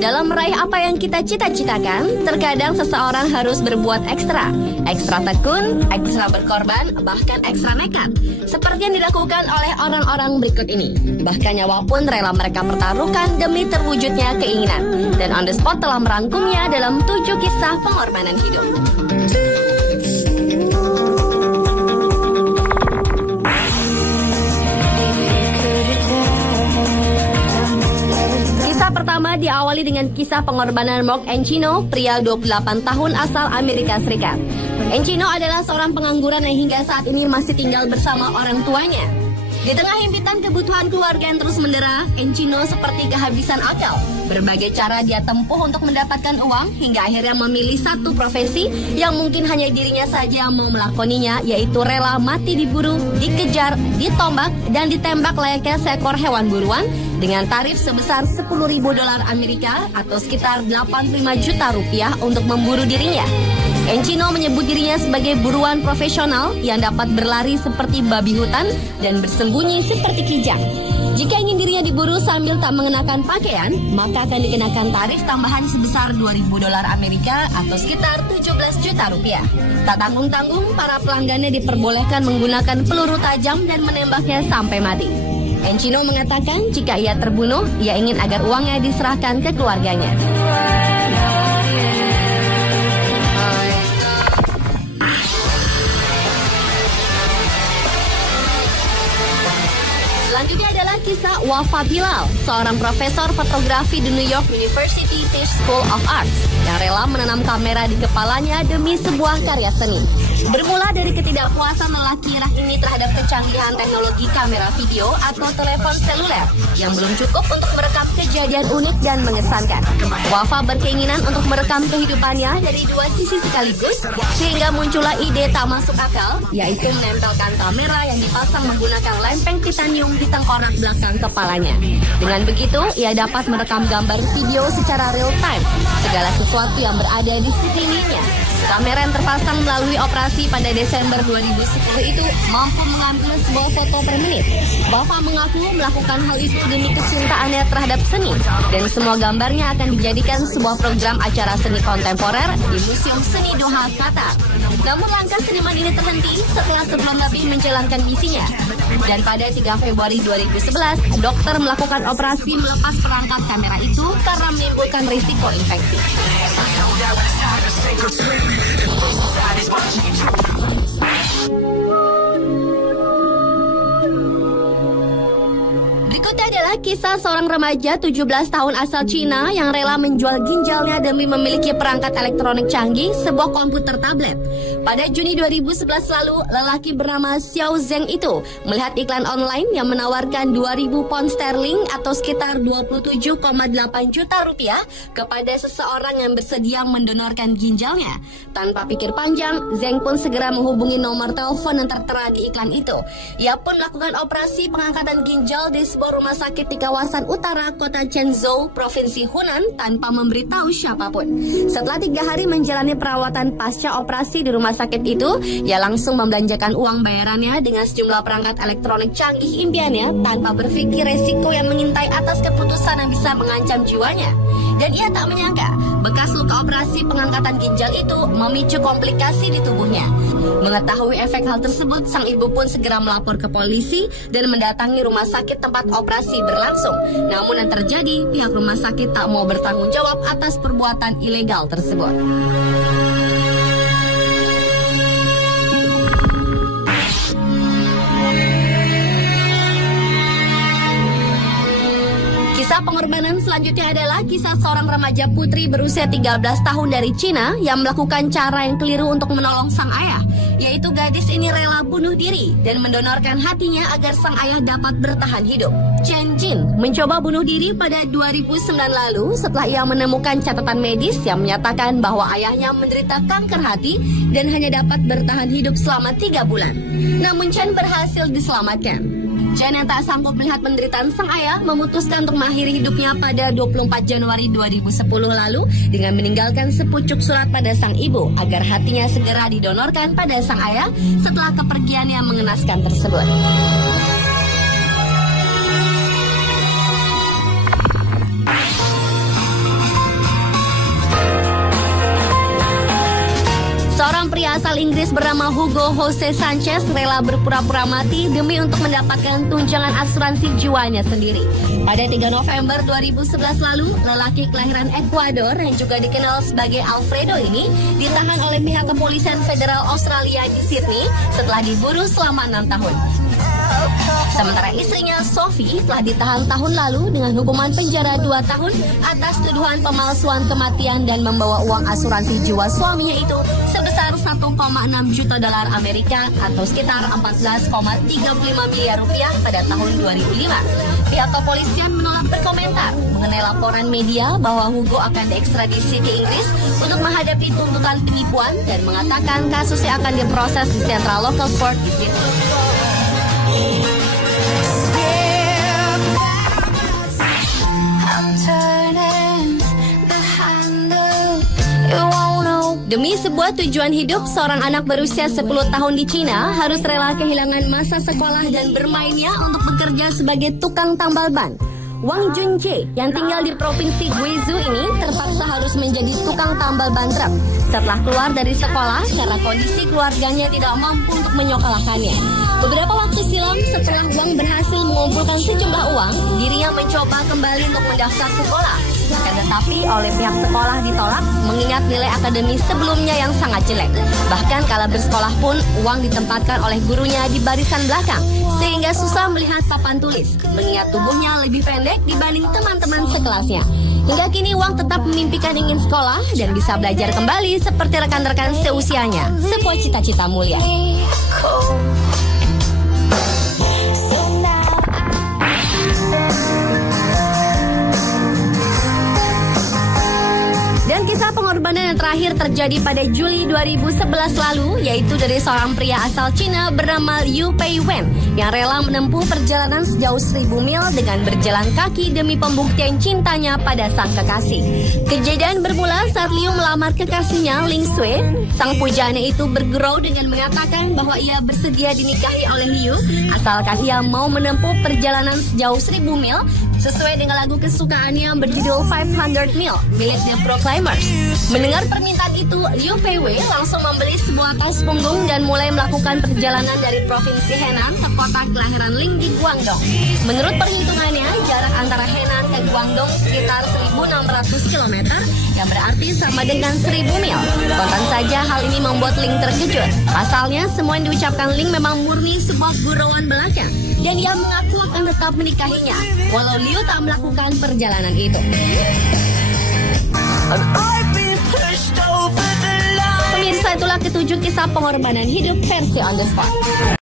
Dalam meraih apa yang kita cita-citakan, terkadang seseorang harus berbuat ekstra. Ekstra tekun, ekstra berkorban, bahkan ekstra nekat. Seperti yang dilakukan oleh orang-orang berikut ini. Bahkan nyawa pun rela mereka pertaruhkan demi terwujudnya keinginan. Dan On The Spot telah merangkumnya dalam 7 kisah pengorbanan hidup. Pertama diawali dengan kisah pengorbanan Mark Encino, pria 28 tahun asal Amerika Serikat. Encino adalah seorang pengangguran yang hingga saat ini masih tinggal bersama orang tuanya. Di tengah himpitan kebutuhan keluarga yang terus mendera, Encino seperti kehabisan akal. Berbagai cara dia tempuh untuk mendapatkan uang hingga akhirnya memilih satu profesi yang mungkin hanya dirinya saja mau melakoninya, yaitu rela mati diburu, dikejar, ditombak, dan ditembak layaknya seekor hewan buruan dengan tarif sebesar $10.000 Amerika atau sekitar 85 juta rupiah untuk memburu dirinya. Encino menyebut dirinya sebagai buruan profesional yang dapat berlari seperti babi hutan dan bersembunyi seperti kijang. Jika ingin dirinya diburu sambil tak mengenakan pakaian, maka akan dikenakan tarif tambahan sebesar $2.000 Amerika atau sekitar 17 juta rupiah. Tak tanggung-tanggung, para pelanggannya diperbolehkan menggunakan peluru tajam dan menembaknya sampai mati. Encino mengatakan jika ia terbunuh, ia ingin agar uangnya diserahkan ke keluarganya. Selanjutnya adalah kisah Wafa Bilal, seorang profesor fotografi di New York University Tisch School of Arts yang rela menanam kamera di kepalanya demi sebuah karya seni. Bermula dari ketidakpuasan lelaki Irak ini terhadap kecanggihan teknologi kamera video atau telepon seluler yang belum cukup untuk merekam kejadian unik dan mengesankan. Wafa berkeinginan untuk merekam kehidupannya dari dua sisi sekaligus, sehingga muncullah ide tak masuk akal, yaitu menempelkan kamera yang dipasang menggunakan lempeng titanium di tengkorak belakang kepalanya. Dengan begitu, ia dapat merekam gambar video secara real time, segala sesuatu yang berada di sekelilingnya. Kamera yang terpasang melalui operasi pada Desember 2010 itu mampu mengambil sebuah foto per menit. Wafa mengaku melakukan hal itu demi kecintaannya terhadap seni, dan semua gambarnya akan dijadikan sebuah program acara seni kontemporer di Museum Seni Doha, Qatar. Namun langkah seniman ini terhenti setelah sebelum lebih menjalankan misinya. Dan pada 3 Februari 2011, dokter melakukan operasi melepas perangkat kamera itu karena menimbulkan risiko infeksi. Berikutnya adalah kisah seorang remaja 17 tahun asal Cina yang rela menjual ginjalnya demi memiliki perangkat elektronik canggih, sebuah komputer tablet. Pada Juni 2011 lalu, lelaki bernama Xiao Zeng itu melihat iklan online yang menawarkan 2.000 pound sterling atau sekitar 27,8 juta rupiah kepada seseorang yang bersedia mendonorkan ginjalnya. Tanpa pikir panjang, Zeng pun segera menghubungi nomor telepon yang tertera di iklan itu. Ia pun melakukan operasi pengangkatan ginjal di sebuah rumah sakit di kawasan utara kota Chenzhou, Provinsi Hunan, tanpa memberitahu siapapun. Setelah 3 hari menjalani perawatan pasca operasi di rumah sakit itu, ia langsung membelanjakan uang bayarannya dengan sejumlah perangkat elektronik canggih impiannya tanpa berpikir resiko yang mengintai atas keputusan yang bisa mengancam jiwanya. Dan ia tak menyangka bekas luka operasi pengangkatan ginjal itu memicu komplikasi di tubuhnya. Mengetahui efek hal tersebut, sang ibu pun segera melapor ke polisi dan mendatangi rumah sakit tempat operasi berlangsung. Namun yang terjadi, pihak rumah sakit tak mau bertanggung jawab atas perbuatan ilegal tersebut. Kisah pengorbanan selanjutnya adalah kisah seorang remaja putri berusia 13 tahun dari Cina yang melakukan cara yang keliru untuk menolong sang ayah, yaitu gadis ini rela bunuh diri dan mendonorkan hatinya agar sang ayah dapat bertahan hidup. Chen Jin mencoba bunuh diri pada 2009 lalu setelah ia menemukan catatan medis yang menyatakan bahwa ayahnya menderita kanker hati dan hanya dapat bertahan hidup selama 3 bulan. Namun Chen berhasil diselamatkan. Chen yang tak sanggup melihat penderitaan sang ayah memutuskan untuk mengakhiri hidupnya pada 24 Januari 2010 lalu dengan meninggalkan sepucuk surat pada sang ibu agar hatinya segera didonorkan pada sang ayah setelah kepergian yang mengenaskan tersebut. Inggris bernama Hugo Jose Sanchez rela berpura-pura mati demi untuk mendapatkan tunjangan asuransi jiwanya sendiri. Pada 3 November 2011 lalu, lelaki kelahiran Ekuador yang juga dikenal sebagai Alfredo ini ditahan oleh pihak kepolisian federal Australia di Sydney setelah diburu selama 6 tahun. Sementara istrinya Sophie telah ditahan tahun lalu dengan hukuman penjara 2 tahun atas tuduhan pemalsuan kematian dan membawa uang asuransi jiwa suaminya itu sebesar 1,6 juta dolar Amerika atau sekitar 14,35 miliar rupiah pada tahun 2005. Pihak kepolisian menolak berkomentar mengenai laporan media bahwa Hugo akan diekstradisi ke Inggris untuk menghadapi tuntutan penipuan dan mengatakan kasusnya akan diproses di Central Local Court di Sydney. Demi sebuah tujuan hidup, seorang anak berusia 10 tahun di Cina harus rela kehilangan masa sekolah dan bermainnya untuk bekerja sebagai tukang tambal ban. Wang Junjie yang tinggal di provinsi Guizhou ini terpaksa harus menjadi tukang tambal ban truk setelah keluar dari sekolah karena kondisi keluarganya tidak mampu untuk menyekolahkannya. Beberapa waktu silam setelah Wang berhasil mengumpulkan sejumlah uang, dirinya mencoba kembali untuk mendaftar sekolah. Akan tetapi oleh pihak sekolah ditolak mengingat nilai akademis sebelumnya yang sangat jelek. Bahkan kala bersekolah pun Wang ditempatkan oleh gurunya di barisan belakang sehingga susah melihat papan tulis mengingat tubuhnya lebih pendek dibanding teman-teman sekelasnya. Hingga kini Wang tetap memimpikan ingin sekolah dan bisa belajar kembali seperti rekan-rekan seusianya. Sebuah cita-cita mulia. Dan kisah pengorbanan yang terakhir terjadi pada Juli 2011 lalu, yaitu dari seorang pria asal Cina bernama Liu Peiwen yang rela menempuh perjalanan sejauh 1000 mil dengan berjalan kaki demi pembuktian cintanya pada sang kekasih. Kejadian bermula saat Liu melamar kekasihnya Ling Sui. Sang pujana itu bergurau dengan mengatakan bahwa ia bersedia dinikahi oleh Liu asalkan ia mau menempuh perjalanan sejauh 1000 mil sesuai dengan lagu kesukaannya berjudul 500 Mil milik The Proclaimers. Mendengar permintaan itu, Liu Peiwei langsung membeli sebuah tas punggung dan mulai melakukan perjalanan dari provinsi Henan ke kota kelahiran Ling di Guangdong. Menurut perhitungannya, jarak antara Henan ke Guangdong sekitar 1.600 km, yang berarti sama dengan 1000 mil. Spontan saja hal ini membuat Ling terkejut. Pasalnya, semua yang diucapkan Ling memang murni sebuah gurauan belaka, dan ia mengaku akan tetap menikahinya, walau Liu tak melakukan perjalanan itu. Pemirsa, itulah ketujuh kisah pengorbanan hidup versi On The Spot.